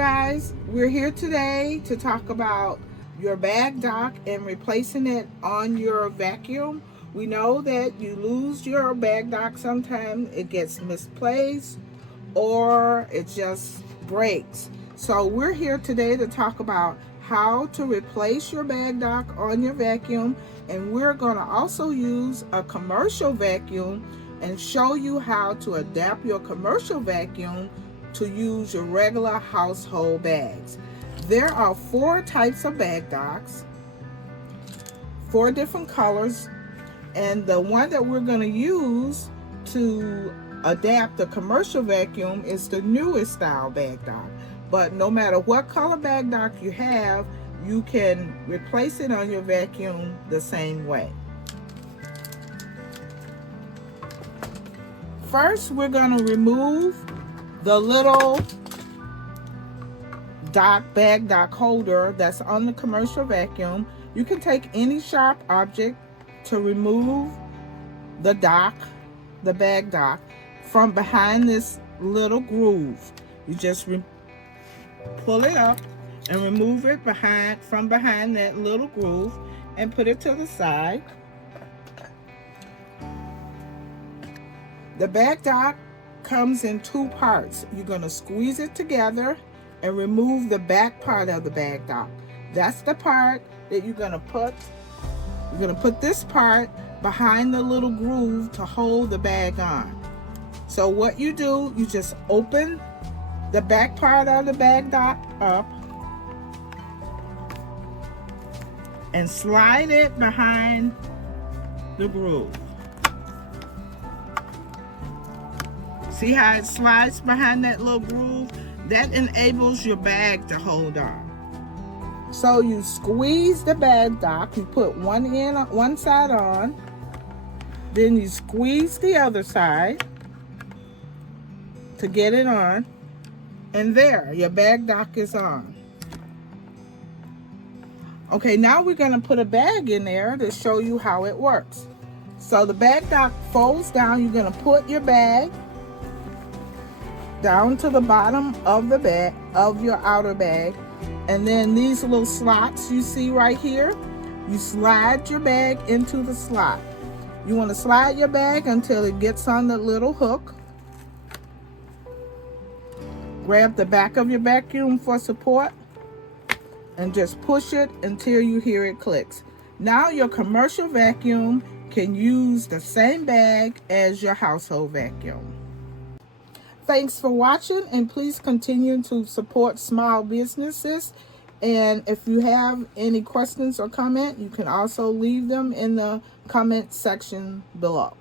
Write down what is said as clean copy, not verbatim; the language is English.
guys, we're here today to talk about your bag dock and replacing it on your vacuum. We know that you lose your bag dock sometimes, it gets misplaced or it just breaks. So we're here today to talk about how to replace your bag dock on your vacuum, and we're going to also use a commercial vacuum and show you how to adapt your commercial vacuum to use your regular household bags. There are 4 types of bag docks, 4 different colors, and the one that we're going to use to adapt the commercial vacuum is the newest style bag dock. But no matter what color bag dock you have, you can replace it on your vacuum the same way. First, we're going to remove the little bag dock holder that's on the commercial vacuum. You can take any sharp object to remove the bag dock from behind this little groove. You just pull it up and remove it from behind that little groove and put it to the side. The bag dock comes in 2 parts. You're going to squeeze it together and remove the back part of the bag dock. That's the part that you're going to put this part behind the little groove to hold the bag on. So what you do, you just open the back part of the bag dock up and slide it behind the groove. See how it slides behind that little groove? That enables your bag to hold on. So you squeeze the bag dock, you put one side on, then you squeeze the other side to get it on, and there, your bag dock is on. Okay, now we're going to put a bag in there to show you how it works. So the bag dock folds down. You're going to put your bag down to the bottom of the bag, of your outer bag, and then these little slots you see right here, you slide your bag into the slot. You want to slide your bag until it gets on the little hook. Grab the back of your vacuum for support and just push it until you hear it clicks. Now your commercial vacuum can use the same bag as your household vacuum. Thanks for watching, and please continue to support small businesses. And if you have any questions or comment, you can also leave them in the comment section below.